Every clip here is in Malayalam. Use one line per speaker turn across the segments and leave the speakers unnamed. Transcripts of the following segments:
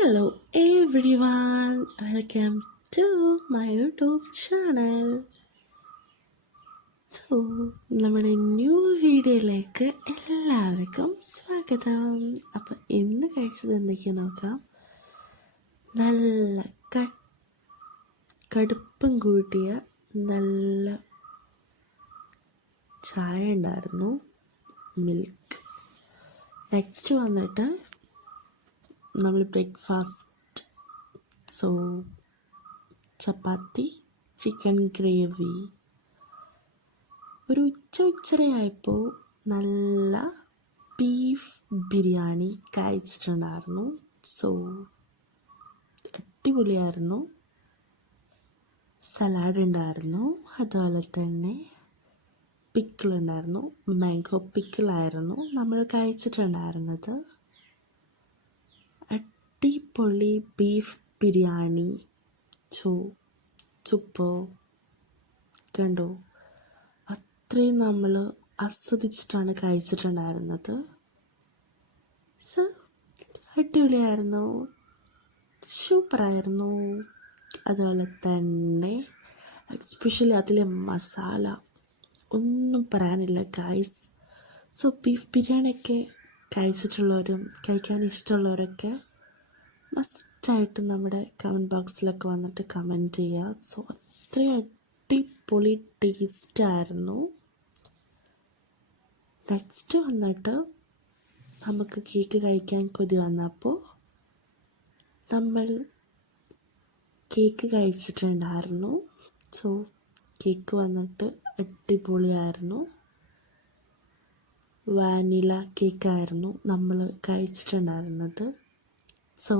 Hello everyone, welcome to my YouTube channel so നമ്മുടെ ന്യൂ വീഡിയോയിലേക്ക് എല്ലാവർക്കും സ്വാഗതം. അപ്പോൾ ഇന്ന് കഴിച്ചത് എന്തൊക്കെയാ നോക്കാം. നല്ല കടുപ്പം കൂട്ടിയ നല്ല ചായ ഉണ്ടായിരുന്നു. മിൽക്ക് നെക്സ്റ്റ് വന്നിട്ട് നമ്മൾ breakfast so chapati chicken gravy ഒരു ഉച്ച ഉച്ചരയായപ്പോൾ നല്ല ബീഫ് ബിരിയാണി കഴിച്ചിട്ടുണ്ടായിരുന്നു. സോ അടിപൊളിയായിരുന്നു. സലാഡ് ഉണ്ടായിരുന്നു. അതുപോലെ തന്നെ പിക്കിൾ ഉണ്ടായിരുന്നു. മാംഗോ പിക്കിളായിരുന്നു നമ്മൾ കഴിച്ചിട്ടുണ്ടായിരുന്നത്. അടിപൊളി ബീഫ് ബിരിയാണി. ചോ ചുപ്പ്? കണ്ടോ? അത്രയും നമ്മൾ ആസ്വദിച്ചിട്ടാണ് കഴിച്ചിട്ടുണ്ടായിരുന്നത്. സോ അടിപൊളിയായിരുന്നു. സൂപ്പറായിരുന്നു. അതുപോലെ തന്നെ എസ്പെഷ്യലി അതിലെ മസാല. ഒന്നും പറയാനില്ല ഗൈസ് സോ ബീഫ് ബിരിയാണിയൊക്കെ കഴിച്ചിട്ടുള്ളവരും കഴിക്കാൻ ഇഷ്ടമുള്ളവരൊക്കെ മസ്റ്റായിട്ടും നമ്മുടെ കമന്റ് ബോക്സിലൊക്കെ വന്നിട്ട് കമന്റ് ചെയ്യുക സോ അത്രയും അടിപൊളി ടേസ്റ്റായിരുന്നു നെക്സ്റ്റ് വന്നിട്ട് നമുക്ക് കേക്ക് കഴിക്കാൻ കൊതി വന്നപ്പോൾ നമ്മൾ കേക്ക് കഴിച്ചിട്ടുണ്ടായിരുന്നു. സോ കേക്ക് വന്നിട്ട് അടിപൊളിയായിരുന്നു. വാനില കേക്കായിരുന്നു നമ്മൾ കഴിച്ചിട്ടുണ്ടായിരുന്നത്. സോ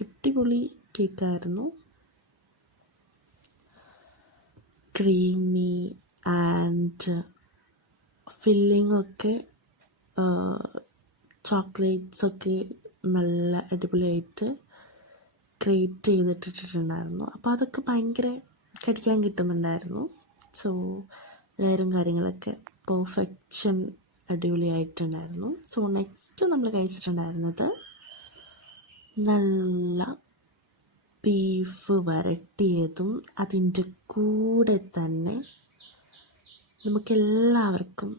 അടിപൊളി കേക്കായിരുന്നു. ക്രീമി ആൻഡ് ഫില്ലിംഗ് ഒക്കെ ചോക്ലേറ്റ്സ് ഒക്കെ നല്ല അടിപൊളിയായിട്ട് ക്രിയേറ്റ് ചെയ്തിട്ടിട്ടുണ്ടായിരുന്നു. അപ്പോൾ അതൊക്കെ ഭയങ്കര കടിക്കാൻ കിട്ടുന്നുണ്ടായിരുന്നു. സോ എല്ലാവരും കാര്യങ്ങളൊക്കെ പെർഫെക്ഷൻ അടിപൊളിയായിട്ടുണ്ടായിരുന്നു. സോ നെക്സ്റ്റ് നമ്മൾ കഴിച്ചിട്ടുണ്ടായിരുന്നത് നല്ല ബീഫ് വരട്ടിയതും അതിന്റെ കൂടെ തന്നെ നമുക്കെല്ലാവർക്കും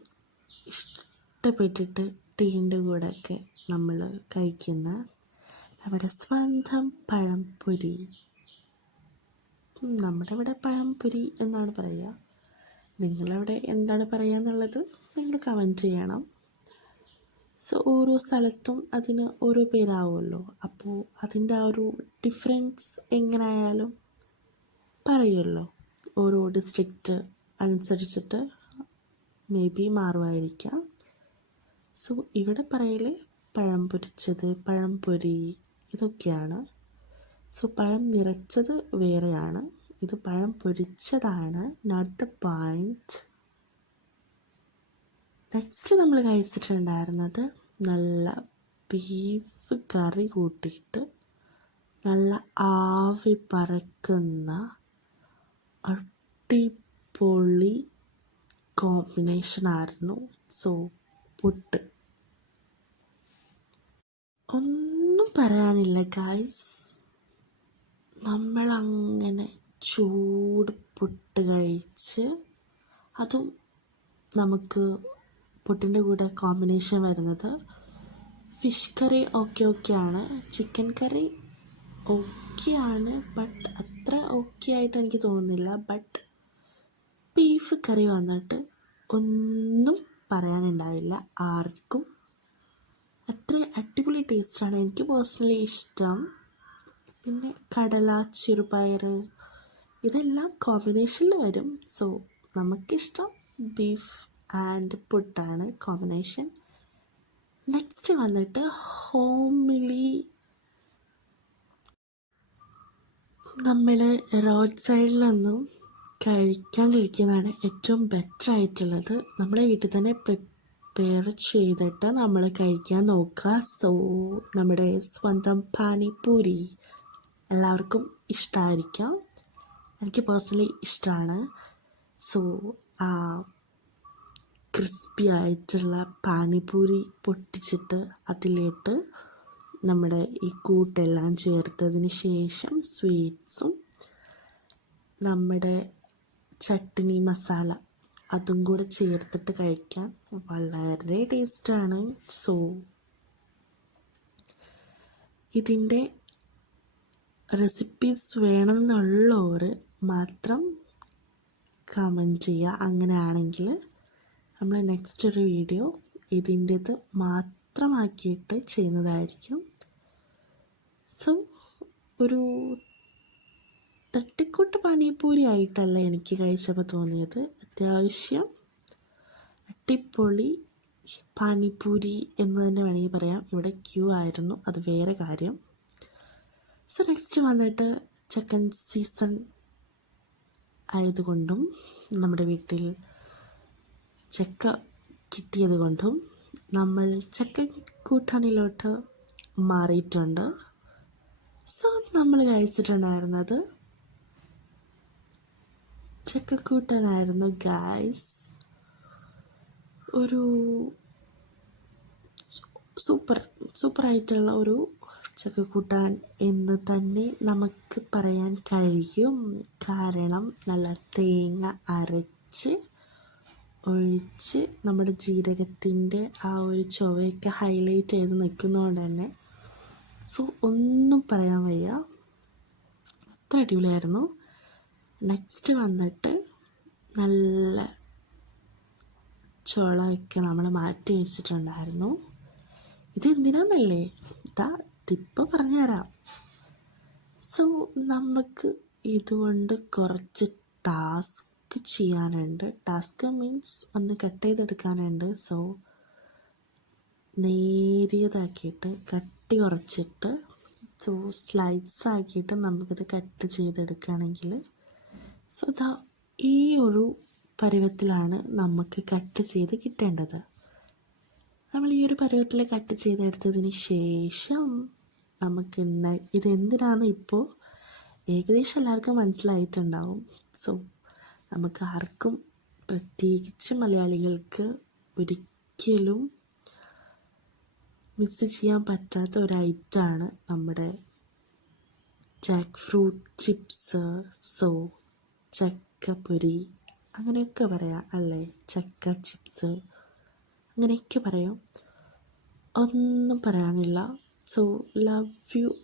ഇഷ്ടപ്പെട്ടിട്ട് ടീന്റെ കൂടെയൊക്കെ നമ്മൾ കഴിക്കുന്ന നമ്മുടെ സ്വന്തം പഴംപൊരി. നമ്മുടെ ഇവിടെ പഴംപൊരി എന്നാണ് പറയുക. നിങ്ങളവിടെ എന്താണ് പറയുക എന്നുള്ളത്? നിങ്ങൾ കമന്റ് ചെയ്യണം. സോ ഓരോ സ്ഥലത്തും അതിന് ഓരോ പേരാവുമല്ലോ. അപ്പോൾ അതിന്റെ ആ ഒരു ഡിഫറൻസ് എങ്ങനെയായാലും പറയുമല്ലോ. ഓരോ ഡിസ്ട്രിക്റ്റ് അനുസരിച്ചിട്ട് മേ ബി മാറുമായിരിക്കാം. സോ ഇവിടെ പറയൽ പഴം പൊരിച്ചത് പഴം പൊരി ഇതൊക്കെയാണ്. സോ പഴം നിറച്ചത് വേറെയാണ്. ഇത് പഴം പൊരിച്ചതാണ്. നോട്ട് ദ പോയിന്റ് നെക്സ്റ്റ് നമ്മൾ കഴിച്ചിട്ടുണ്ടായിരുന്നത് നല്ല ബീഫ് കറി കൂട്ടിയിട്ട് നല്ല ആവി പറക്കുന്ന അടിപൊളി കോമ്പിനേഷനായിരുന്നു സോ പുട്ട് ഒന്നും പറയാനില്ല ഗായ്സ് നമ്മളങ്ങനെ ചൂട് പുട്ട് കഴിച്ച് അതും നമുക്ക് പുട്ടിന്റെ കൂടെ കോമ്പിനേഷൻ വരുന്നത്. ഫിഷ് കറി ഓക്കെ ഓക്കെ ആണ്. ചിക്കൻ കറി ഓക്കെയാണ് ബട്ട് അത്ര ഓക്കെ ആയിട്ട് എനിക്ക് തോന്നുന്നില്ല. ബട്ട് ബീഫ് കറി വന്നിട്ട് ഒന്നും പറയാനുണ്ടാവില്ല. ആർക്കും അത്ര അടിപൊളി ടേസ്റ്റാണ് എനിക്ക് പേഴ്സണലി ഇഷ്ടം. പിന്നെ കടല ചെറുപയർ ഇതെല്ലാം കോമ്പിനേഷനിൽ വരും. സോ നമുക്കിഷ്ടം ബീഫ് ആൻഡ് പുട്ടാണ് കോമ്പിനേഷൻ നെക്സ്റ്റ് വന്നിട്ട് ഹോമിലി നമ്മൾ റോഡ് സൈഡിലൊന്നും കഴിക്കാൻ കഴിക്കുന്നതാണ് ഏറ്റവും ബെറ്റർ ആയിട്ടുള്ളത്. നമ്മുടെ വീട്ടിൽ തന്നെ പ്രിപ്പയർ ചെയ്തിട്ട് നമ്മൾ കഴിക്കാൻ നോക്കുക. സോ നമ്മുടെ സ്വന്തം പാനിപ്പൂരി എല്ലാവർക്കും ഇഷ്ടമായിരിക്കാം എനിക്ക് പേഴ്സണലി ഇഷ്ടമാണ് സോ ക്രിസ്പി ആയിട്ടുള്ള പാനിപൂരി പൊട്ടിച്ചിട്ട് അതിലിട്ട് നമ്മുടെ ഈ കൂട്ടെല്ലാം ചേർത്തതിന് ശേഷം സ്വീറ്റ്സും നമ്മുടെ ചട്ടിനി മസാല അതും കൂടെ ചേർത്തിട്ട് കഴിക്കാൻ വളരെ ടേസ്റ്റാണ്. സോ ഇതിന്റെ റെസിപ്പീസ് വേണമെന്നുള്ളവർ മാത്രം കമന്റ് ചെയ്യുക. അങ്ങനെയാണെങ്കിൽ നമ്മൾ നെക്സ്റ്റ് ഒരു വീഡിയോ ഇതിന്റെത് മാത്രമാക്കിയിട്ട് ചെയ്യുന്നതായിരിക്കും. സോ ഒരു തട്ടിക്കൂട്ട് പാനിപൂരി ആയിട്ടല്ല എനിക്ക് കഴിച്ചപ്പോൾ തോന്നിയത്. അത്യാവശ്യം അട്ടിപ്പൊളി പാനിപ്പൂരി എന്ന് തന്നെ വേണമെങ്കിൽ പറയാം. ഇവിടെ ക്യൂ ആയിരുന്നു. അത് വേറെ കാര്യം. സോ നെക്സ്റ്റ് വന്നിട്ട് ചിക്കൻ സീസൺ ആയതുകൊണ്ടും നമ്മുടെ വീട്ടിൽ ചക്ക കിട്ടിയത് കൊണ്ടും നമ്മൾ ചക്ക കൂട്ടാനിലോട്ട് മാറിയിട്ടുണ്ട്. സോ നമ്മൾ കഴിച്ചിട്ടുണ്ടായിരുന്നത് ചക്കക്കൂട്ടനായിരുന്നു ഗായ്സ് ഒരു സൂപ്പർ സൂപ്പറായിട്ടുള്ള ഒരു ചക്കക്കൂട്ടാൻ എന്ന് തന്നെ നമുക്ക് പറയാൻ കഴിയും. കാരണം നല്ല തേങ്ങ അരച്ച് ഒഴിച്ച് നമ്മുടെ ജീരകത്തിന്റെ ആ ഒരു ചുവയൊക്കെ ഹൈലൈറ്റ് ചെയ്ത് നിൽക്കുന്നതുകൊണ്ട് തന്നെ സോ ഒന്നും പറയാൻ വയ്യ. അത്ര അടിപൊളിയായിരുന്നു. നെക്സ്റ്റ് വന്നിട്ട് നല്ല ചോളമൊക്കെ നമ്മൾ മാറ്റി വെച്ചിട്ടുണ്ടായിരുന്നു. ഇത് എന്തിനാന്നല്ലേ? ഇതാ ഇതിപ്പോൾ പറഞ്ഞുതരാം. സോ നമുക്ക് ഇതുകൊണ്ട് കുറച്ച് ടാസ്ക് ചെയ്യാനുണ്ട്. ടാസ്ക് മീൻസ് ഒന്ന് കട്ട് ചെയ്തെടുക്കാനുണ്ട്. സോ നേരിയതാക്കിയിട്ട് കട്ടി കുറച്ചിട്ട് സോ സ്ലൈസ് ആക്കിയിട്ട് നമുക്കിത് കട്ട് ചെയ്തെടുക്കുകയാണെങ്കിൽ സോ ഇതാ ഈ ഒരു പരുവത്തിലാണ് നമുക്ക് കട്ട് ചെയ്ത് കിട്ടേണ്ടത്. നമ്മൾ ഈ ഒരു പരുവത്തിൽ കട്ട് ചെയ്തെടുത്തതിന് ശേഷം നമുക്ക് ഇതെന്തിനാണ് ഇപ്പോൾ ഏകദേശം എല്ലാവർക്കും മനസ്സിലായിട്ടുണ്ടാവും. സോ നമുക്ക് ആർക്കും പ്രത്യേകിച്ച് മലയാളികൾക്ക് ഒരിക്കലും മിസ് ചെയ്യാൻ പറ്റാത്ത ഒരൈറ്റാണ് നമ്മുടെ ജാക്ക് ഫ്രൂട്ട് ചിപ്സ് സോ ചക്കപ്പൊരി അങ്ങനെയൊക്കെ പറയാം അല്ലേ? ചക്ക ചിപ്സ് അങ്ങനെയൊക്കെ പറയാം. ഒന്നും പറയാനില്ല. So love you